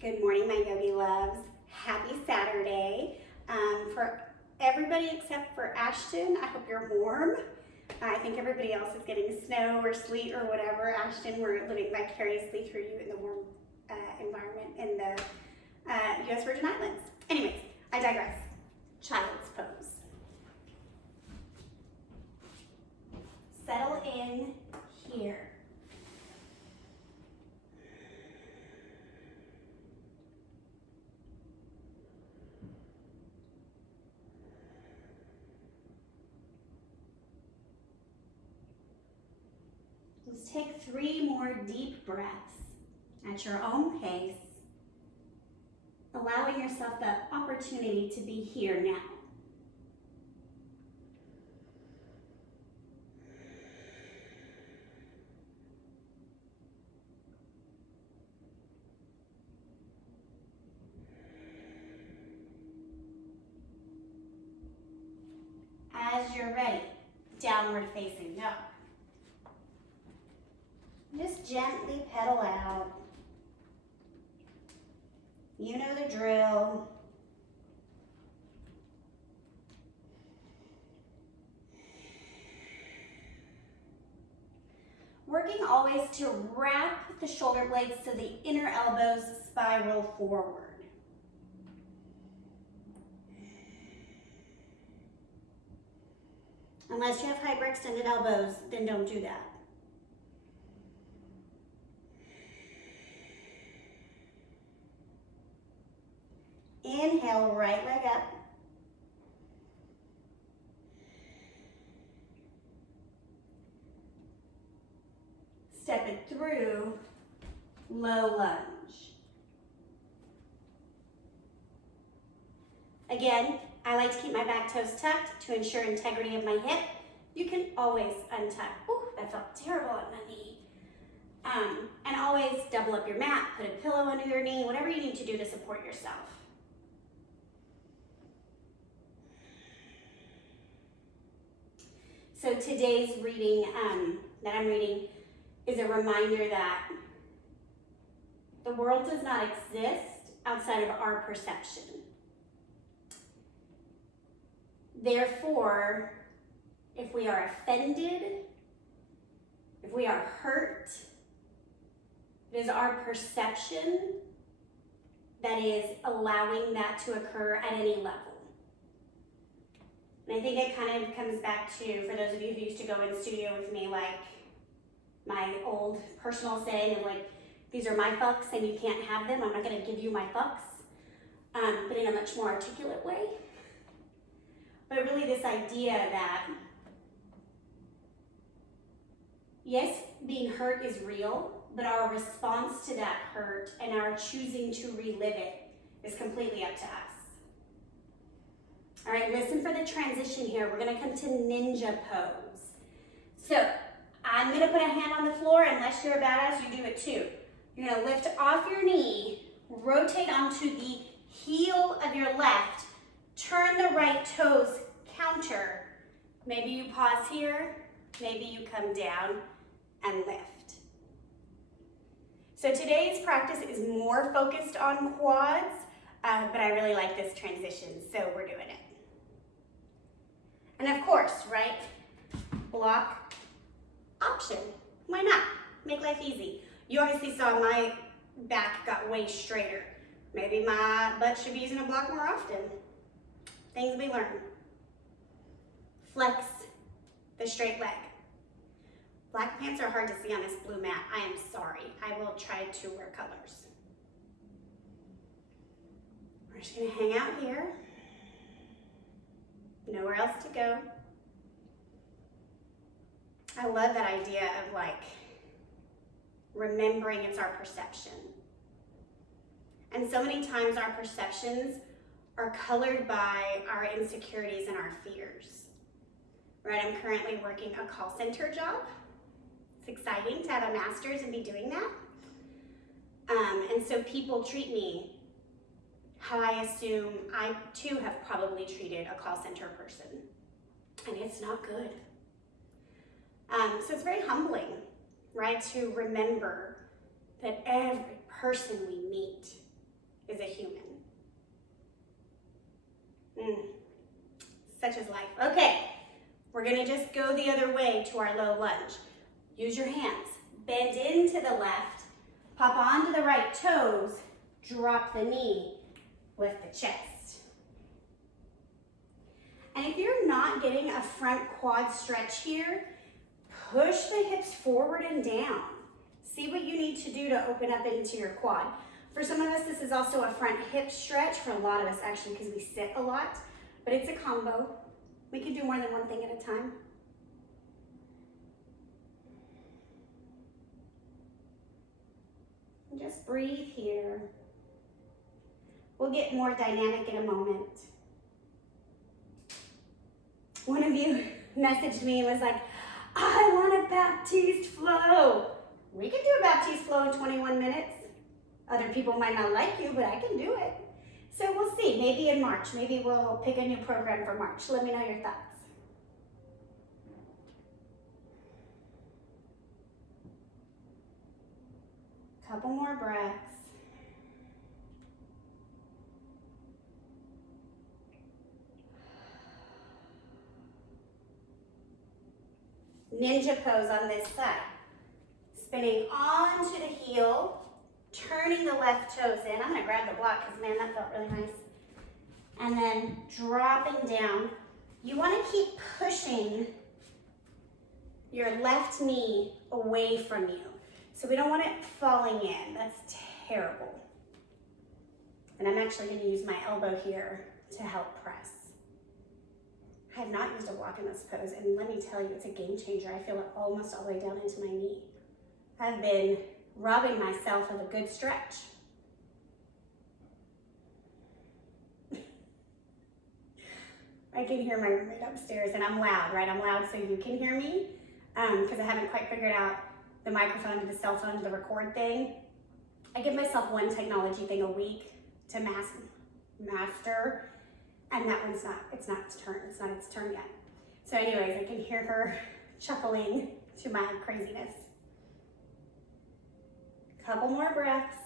Good morning, my yogi loves. Happy Saturday. For everybody except for Ashton, I hope you're warm. I think everybody else is getting snow or sleet or whatever. Ashton, we're living vicariously through you in the warm environment in the U.S. Virgin Islands. Anyways, I digress. Child's pose. Settle in here. Just take 3 more deep breaths at your own pace, allowing yourself the opportunity to be here now. As you're ready, downward facing dog. Just gently pedal out. You know the drill. Working always to wrap the shoulder blades so the inner elbows spiral forward. Unless you have hyperextended elbows, then don't do that. Inhale, right leg up. Step it through, low lunge. Again, I like to keep my back toes tucked to ensure integrity of my hip. You can always untuck. Ooh, that felt terrible on my knee. And always double up your mat, put a pillow under your knee, whatever you need to do to support yourself. So today's reading that I'm reading is a reminder that the world does not exist outside of our perception. Therefore, if we are offended, if we are hurt, it is our perception that is allowing that to occur at any level. And I think it kind of comes back to, for those of you who used to go in studio with me, like my old personal saying of like, these are my fucks and you can't have them. I'm not gonna give you my fucks, but in a much more articulate way. But really this idea that, yes, being hurt is real, but our response to that hurt and our choosing to relive it is completely up to us. All right, listen for the transition here. We're gonna come to ninja pose. So I'm gonna put a hand on the floor. Unless you're a badass, you do it too. You're gonna lift off your knee, rotate onto the heel of your left, turn the right toes counter. Maybe you pause here, maybe you come down and lift. So today's practice is more focused on quads, but I really like this transition, so we're doing it. And of course, right, block option. Why not? Make life easy. You obviously saw my back got way straighter. Maybe my butt should be using a block more often. Things we learn. Flex the straight leg. Black pants are hard to see on this blue mat. I am sorry. I will try to wear colors. We're just gonna hang out here. Nowhere else to go. I love that idea of like remembering it's our perception. And so many times our perceptions are colored by our insecurities and our fears. Right, I'm currently working a call center job. It's exciting to have a master's and be doing that. And so people treat me how I assume I too have probably treated a call center person. And it's not good. So it's very humbling, right, to remember that every person we meet is a human. Such is life. Okay, we're gonna just go the other way to our low lunge. Use your hands. Bend into the left, pop onto the right toes, drop the knee, lift the chest. And if you're not getting a front quad stretch here, push the hips forward and down. See what you need to do to open up into your quad. For some of us, this is also a front hip stretch. For a lot of us, actually, because we sit a lot, but it's a combo. We can do more than one thing at a time. And just breathe here. We'll get more dynamic in a moment. One of you messaged me and was like, I want a Baptiste flow. We can do a Baptiste flow in 21 minutes. Other people might not like you, but I can do it. So we'll see, maybe in March. Maybe we'll pick a new program for March. Let me know your thoughts. Couple more breaths. Ninja pose on this side. Spinning onto the heel, turning the left toes in. I'm gonna grab the block because man, that felt really nice. And then dropping down. You wanna keep pushing your left knee away from you. So we don't want it falling in. That's terrible. And I'm actually gonna use my elbow here to help press. I have not used a block in this pose, and let me tell you, it's a game changer. I feel it almost all the way down into my knee. I've been robbing myself of a good stretch. I can hear my roommate upstairs, and I'm loud, right? I'm loud so you can hear me, because I haven't quite figured out the microphone to the cell phone to the record thing. I give myself one technology thing a week to master. And that one's it's not its turn yet. So anyways, I can hear her chuckling to my craziness. Couple more breaths.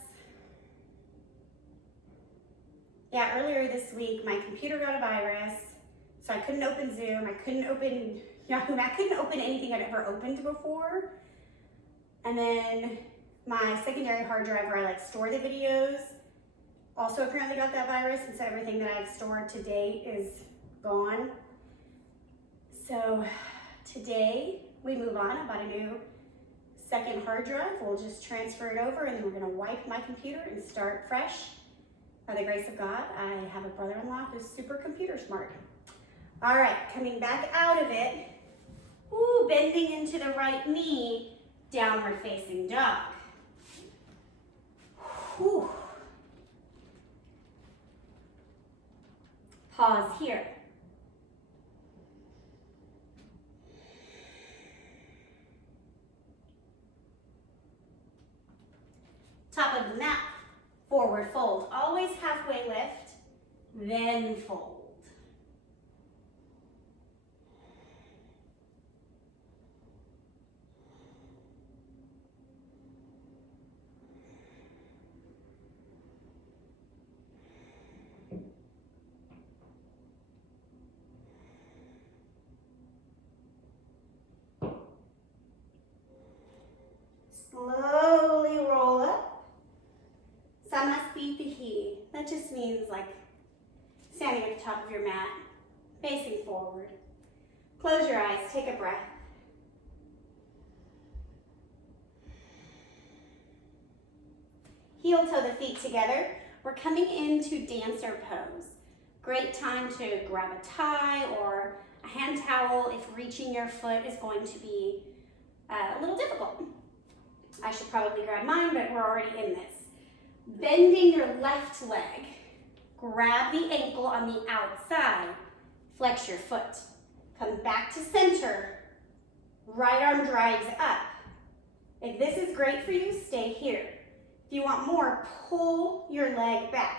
Yeah, earlier this week, my computer got a virus, so I couldn't open Zoom, I couldn't open Yahoo, I couldn't open anything I'd ever opened before. And then my secondary hard drive where I store the videos, also apparently got that virus, and so everything that I've stored to date is gone. So today we move on. I bought a new second hard drive. We'll just transfer it over, and then we're gonna wipe my computer and start fresh. By the grace of God, I have a brother-in-law who's super computer smart. All right, coming back out of it. Ooh, bending into the right knee, downward facing dog. Whew. Pause here. Top of the mat, forward fold. Always halfway lift, then fold. Slowly roll up. Samasthiti. That just means like standing at the top of your mat, facing forward. Close your eyes, take a breath. Heel toe the feet together. We're coming into dancer pose. Great time to grab a tie or a hand towel if reaching your foot is going to be a little difficult. I should probably grab mine, but we're already in this. Bending your left leg. Grab the ankle on the outside. Flex your foot. Come back to center. Right arm drives up. If this is great for you, stay here. If you want more, pull your leg back.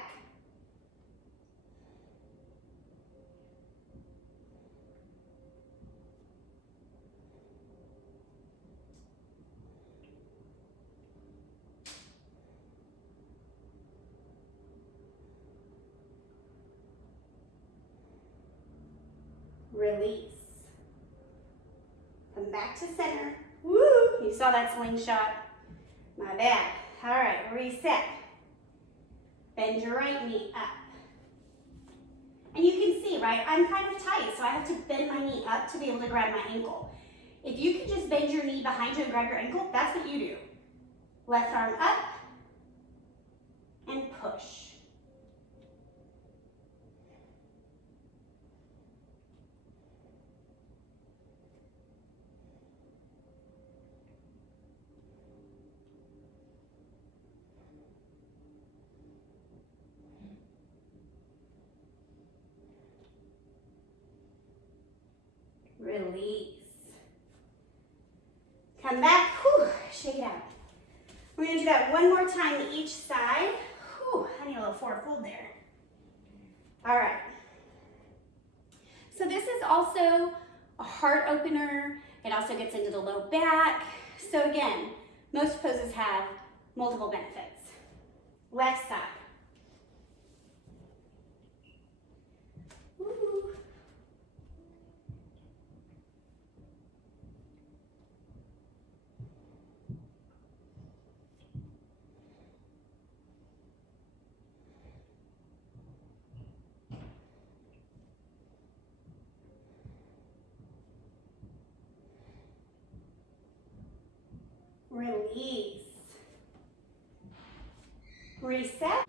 release. Come back to center. Woo! You saw that slingshot. My bad. All right, reset. Bend your right knee up. And you can see, right, I'm kind of tight, so I have to bend my knee up to be able to grab my ankle. If you can just bend your knee behind you and grab your ankle, that's what you do. Left arm up and push. Release. Come back, whew, shake it out. We're gonna do that one more time to each side. Whew, I need a little forward fold there. All right. So this is also a heart opener. It also gets into the low back. So again, most poses have multiple benefits. Left side. Woo. Release. Reset.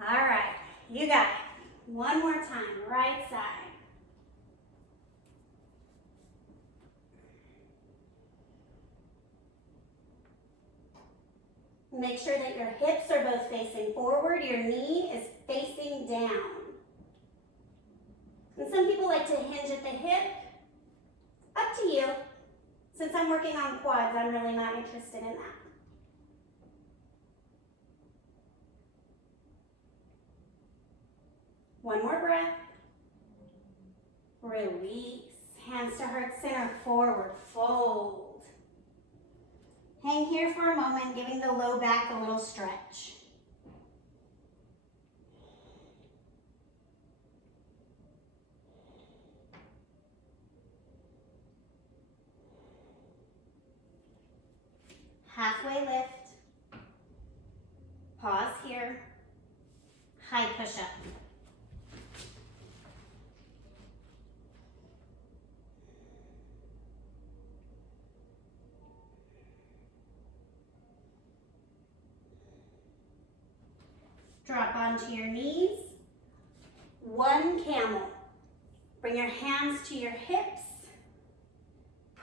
All right, you got it. One more time, right side. Make sure that your hips are both facing forward, your knee is facing down. And some people like to hinge at the hip. Up to you. Since I'm working on quads, I'm really not interested in that. One more breath. Release. Hands to heart center, forward, fold. Hang here for a moment, giving the low back a little stretch. Halfway lift. Pause here. High push up. Drop onto your knees. One camel. Bring your hands to your hips.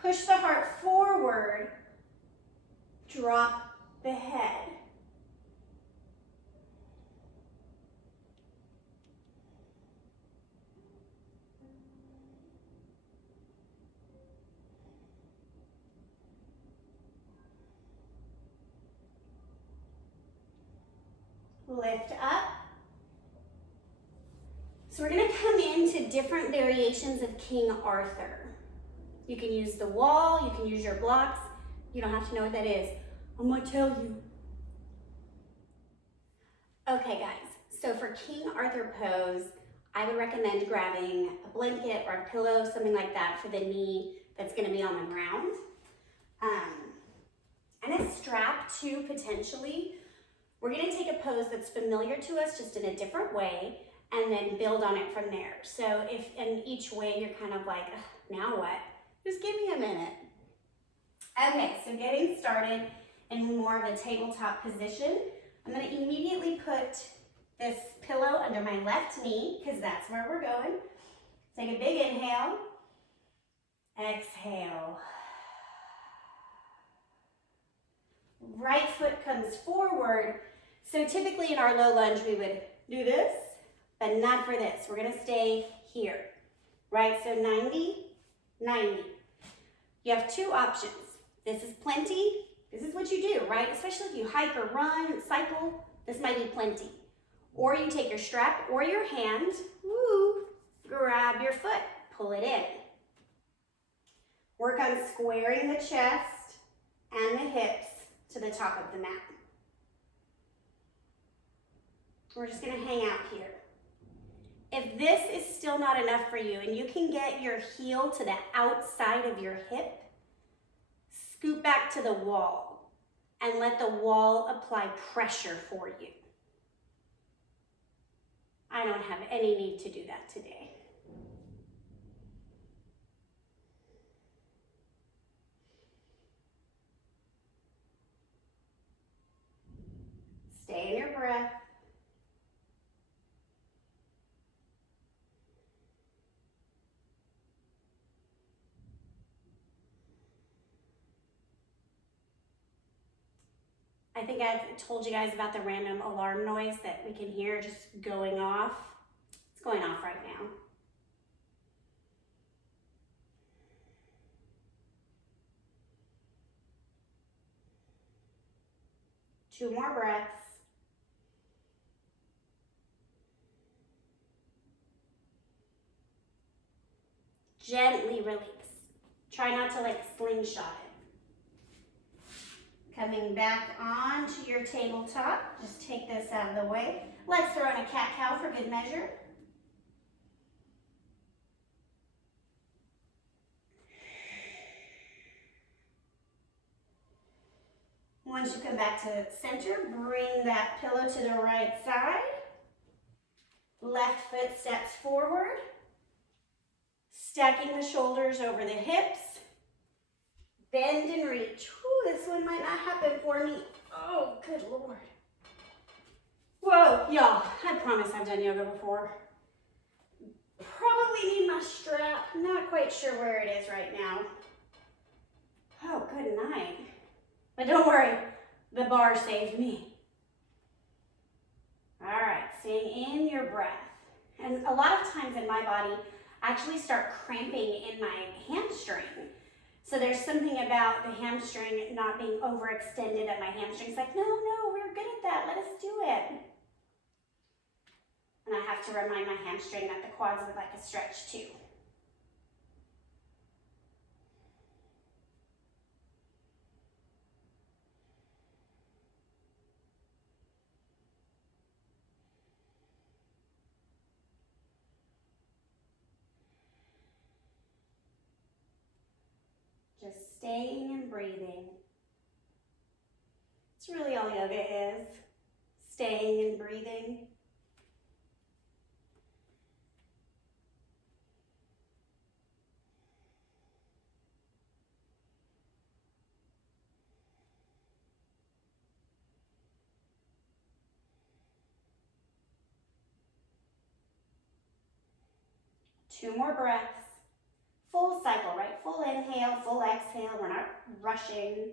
Push the heart forward. Drop the head. Lift up. So we're going to come into different variations of King Arthur. You can use the wall, you can use your blocks. You don't have to know what that is. I'm going to tell you. Okay guys, so for King Arthur pose, I would recommend grabbing a blanket or a pillow, something like that for the knee that's going to be on the ground. And a strap too, potentially. We're going to take a pose that's familiar to us, just in a different way, and then build on it from there. So if in each way you're kind of like, now what? Just give me a minute. Okay, so getting started in more of a tabletop position, I'm going to immediately put this pillow under my left knee, because that's where we're going. Take a big inhale. Exhale. Right foot comes forward. So typically in our low lunge, we would do this, but not for this. We're gonna stay here, right? So 90, 90. You have two options. This is plenty. This is what you do, right? Especially if you hike or run, cycle, this might be plenty. Or you take your strap or your hand, woo, grab your foot, pull it in. Work on squaring the chest and the hips to the top of the mat. We're just gonna hang out here. If this is still not enough for you and you can get your heel to the outside of your hip, scoot back to the wall and let the wall apply pressure for you. I don't have any need to do that today. Stay in your breath. I think I've told you guys about the random alarm noise that we can hear just going off. It's going off right now. Two more breaths. Gently release. Try not to like slingshot it. Coming back onto your tabletop. Just take this out of the way. Let's throw in a cat-cow for good measure. Once you come back to center, bring that pillow to the right side. Left foot steps forward. Stacking the shoulders over the hips. Bend and reach. Whew, this one might not happen for me. Oh, good Lord. Whoa, y'all, I promise I've done yoga before. Probably need my strap. Not quite sure where it is right now. Oh, good night. But don't worry, the bar saved me. All right, staying in your breath. And a lot of times in my body, I actually start cramping in my hamstring. So there's something about the hamstring not being overextended at my hamstring. It's like, no, we're good at that. Let us do it. And I have to remind my hamstring that the quads would like a stretch too. Just staying and breathing. It's really all yoga is. Staying and breathing. Two more breaths. Full cycle, right? Full inhale, full exhale. We're not rushing.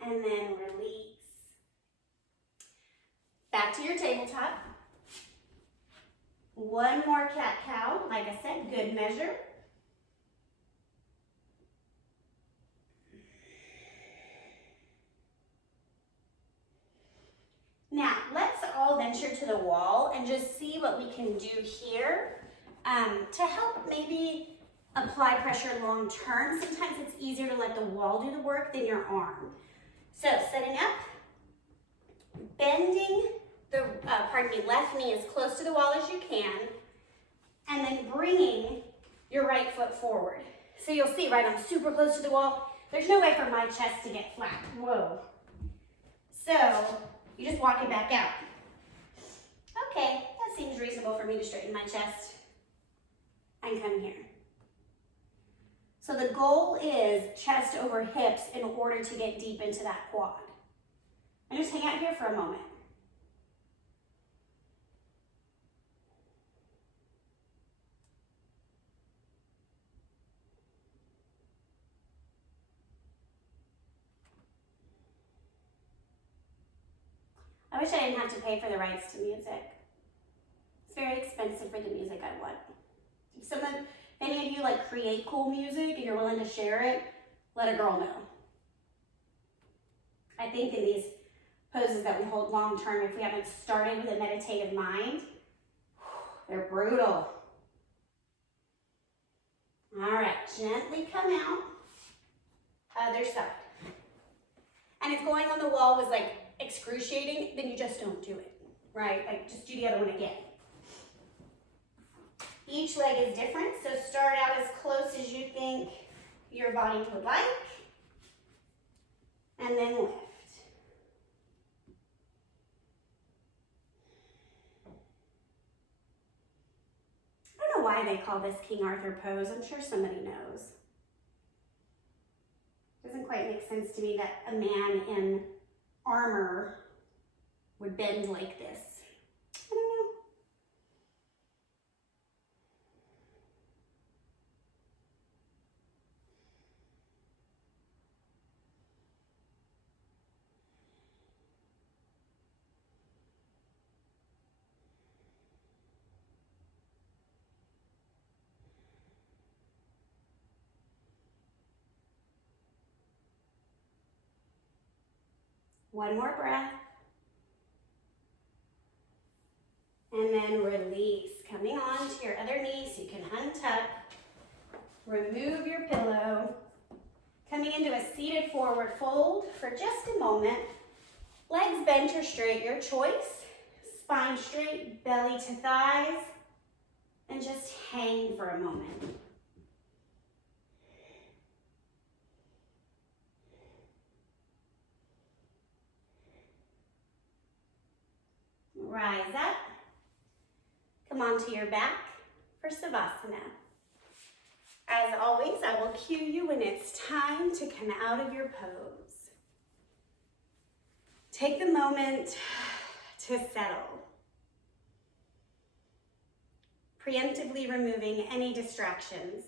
And then release. Back to your tabletop. One more cat-cow. Like I said, good measure. Now, let's all venture to the wall and just see what we can do here to help maybe apply pressure long term. Sometimes it's easier to let the wall do the work than your arm. So, setting up, bending the left knee as close to the wall as you can, and then bringing your right foot forward. So you'll see, right, I'm super close to the wall. There's no way for my chest to get flat. Whoa. So you just walk it back out. Okay, that seems reasonable for me to straighten my chest and come here. So the goal is chest over hips in order to get deep into that quad. And just hang out here for a moment. I wish I didn't have to pay for the rights to music. It's very expensive for the music I want. If any of you like create cool music and you're willing to share it, let a girl know. I think in these poses that we hold long term, if we haven't started with a meditative mind, they're brutal. All right, gently come out. Other side. And if going on the wall was like excruciating, then you just don't do it, right? Like just do the other one again. Each leg is different, so start out as close as you think your body would like, and then lift. I don't know why they call this King Arthur pose. I'm sure somebody knows. Doesn't quite make sense to me that a man in armor would bend like this. I don't know. One more breath. And then release. Coming on to your other knee so you can untuck. Remove your pillow. Coming into a seated forward fold for just a moment. Legs bent or straight, your choice. Spine straight, belly to thighs. And just hang for a moment. Rise up. Come onto your back for Savasana. As always, I will cue you when it's time to come out of your pose. Take the moment to settle. Preemptively removing any distractions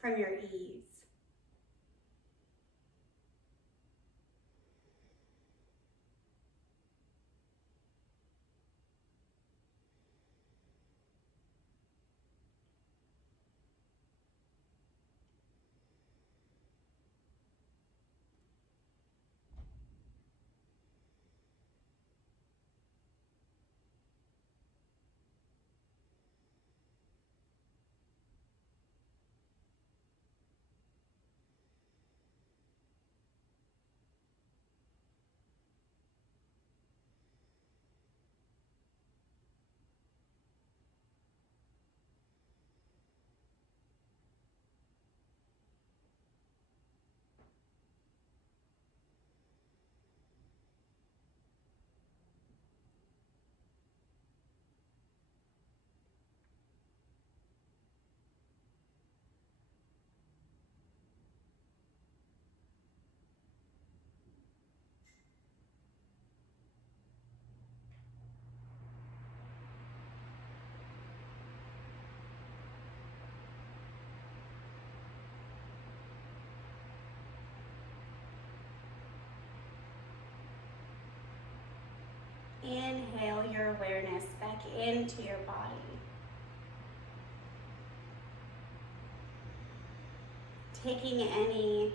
from your ease. Inhale your awareness back into your body. Taking any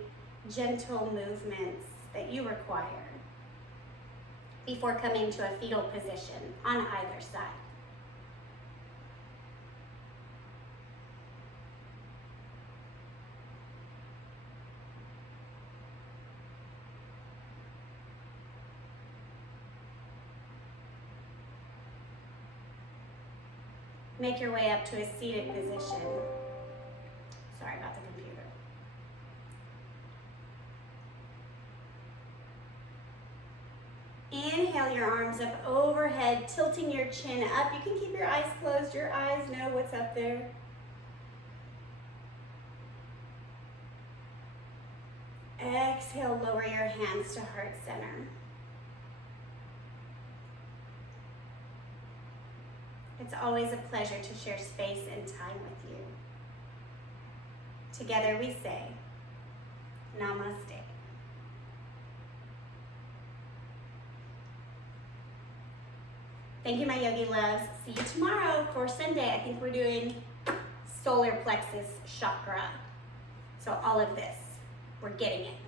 gentle movements that you require before coming to a fetal position on either side. Make your way up to a seated position. Sorry about the computer. Inhale your arms up overhead, tilting your chin up. You can keep your eyes closed. Your eyes know what's up there. Exhale, lower your hands to heart center. It's always a pleasure to share space and time with you. Together we say, Namaste. Thank you, my yogi loves. See you tomorrow for Sunday. I think we're doing solar plexus chakra. So all of this, we're getting it.